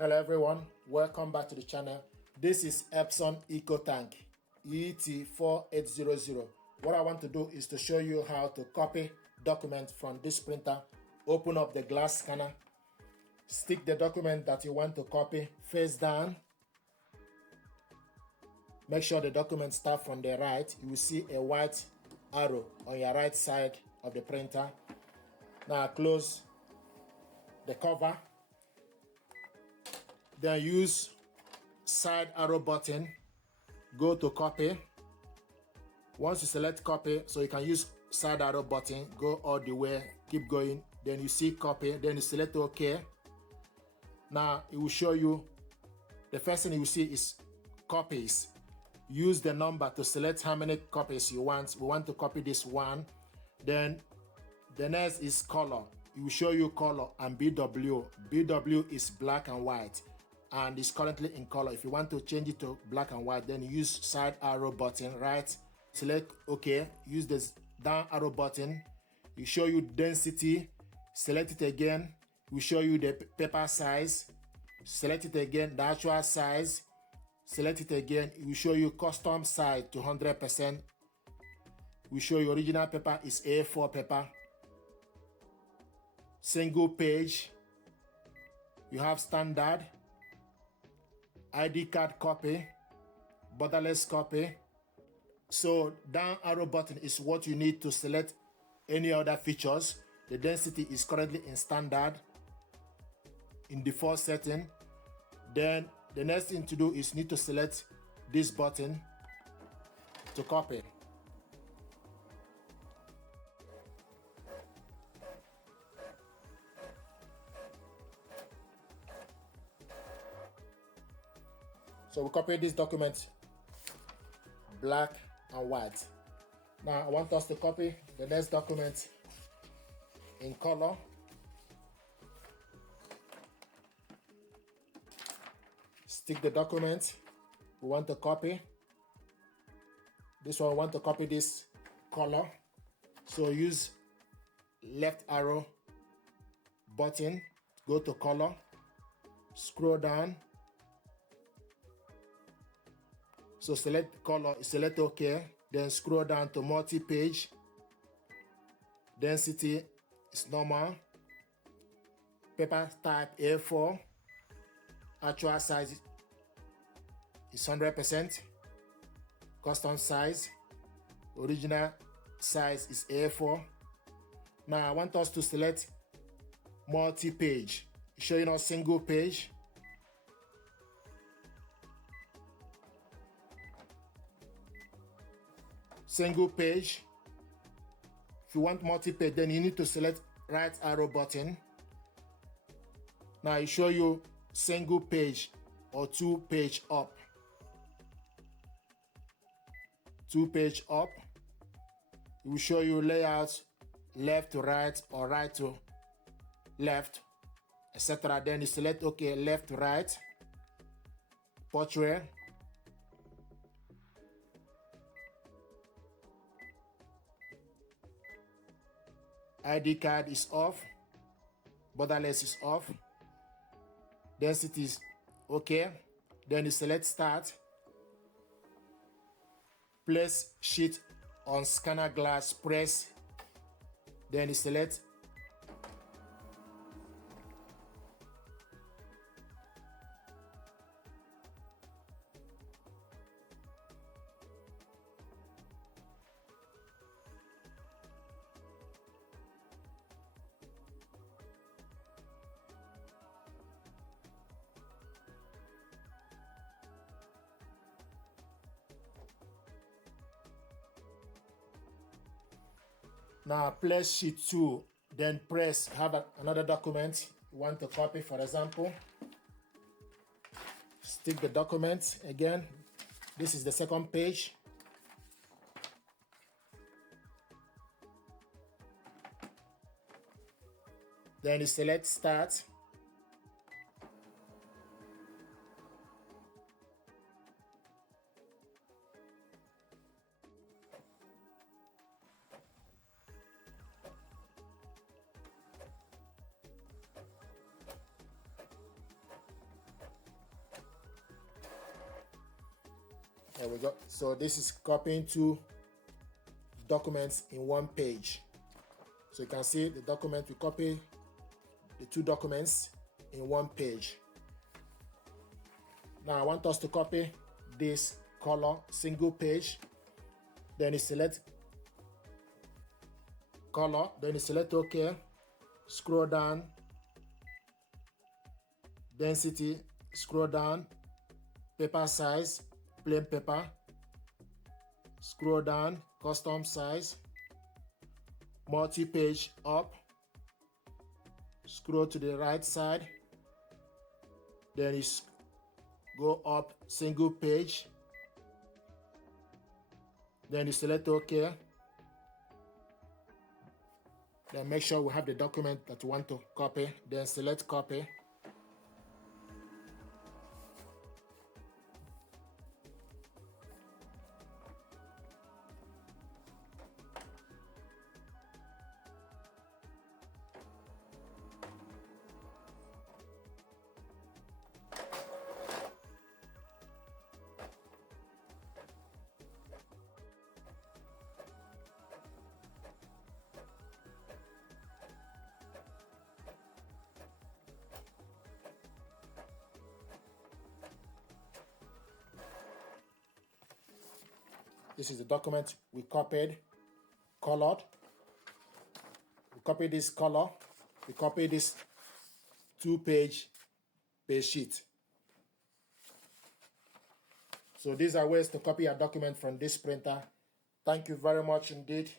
Hello everyone, welcome back to the channel. This is Epson EcoTank ET-4800. What I want to do is to show you how to copy document from this printer. Open up the glass scanner, stick the document that you want to copy face down. Make sure the document starts from the right. You will see a white arrow on your right side of the printer. Now close the cover. Then use side arrow button, go to copy. Once you select copy, so you can use side arrow button, go all the way, keep going. Then you see copy, then you select OK. Now it will show you, the first thing you will see is copies. Use the number to select how many copies you want. We want to copy this one. Then the next is color. It will show you color and BW. BW is black and white, and it's currently in color. If you want to change it to black and white, then use side arrow button, right? Select OK. Use this down arrow button. It will show you density. Select it again. It will show you the paper size. Select it again, the actual size. Select it again. It will show you custom size to 100%. It will show you original paper is A4 paper. Single page. You have standard, ID card copy, borderless copy. So down arrow button is what you need to select any other features. The density is currently in standard, in default setting. Then the next thing to do is need to select this button to copy. So we copy this document black and white. Now I want us to copy the next document in color. Stick the document we want to copy. This one we want to copy this color. So use left arrow button, go to color, scroll down. So select color, select OK, then scroll down to multi-page. Density is normal. Paper type A4. Actual size is 100%. Custom size. Original size is A4. Now I want us to select multi-page. Showing us single page. Single page. If you want multi-page, then you need to select right arrow button. Now it show you single page or 2-page up. 2-page up. It will show you layout left to right or right to left, etc. Then you select OK, left to right. Portrait. ID card is off. Borderless is off. Density is OK. Then you select start. Place sheet on scanner glass, press. Then you select now place sheet 2, then press, have another document you want to copy, for example. Stick the document again. This is the second page. Then you select start. There we go. So this is copying two documents in one page. So you can see the document, we copy the two documents in one page. Now I want us to copy this color single page. Then you select color, then you select OK, scroll down, density, scroll down, paper size, plain paper, scroll down, custom size, multi-page up, scroll to the right side, then you go up single page, then you select OK, then make sure we have the document that you want to copy, then select copy. This is the document we copied, colored. We copy this color. We copy this two-page sheet. So these are ways to copy a document from this printer. Thank you very much indeed.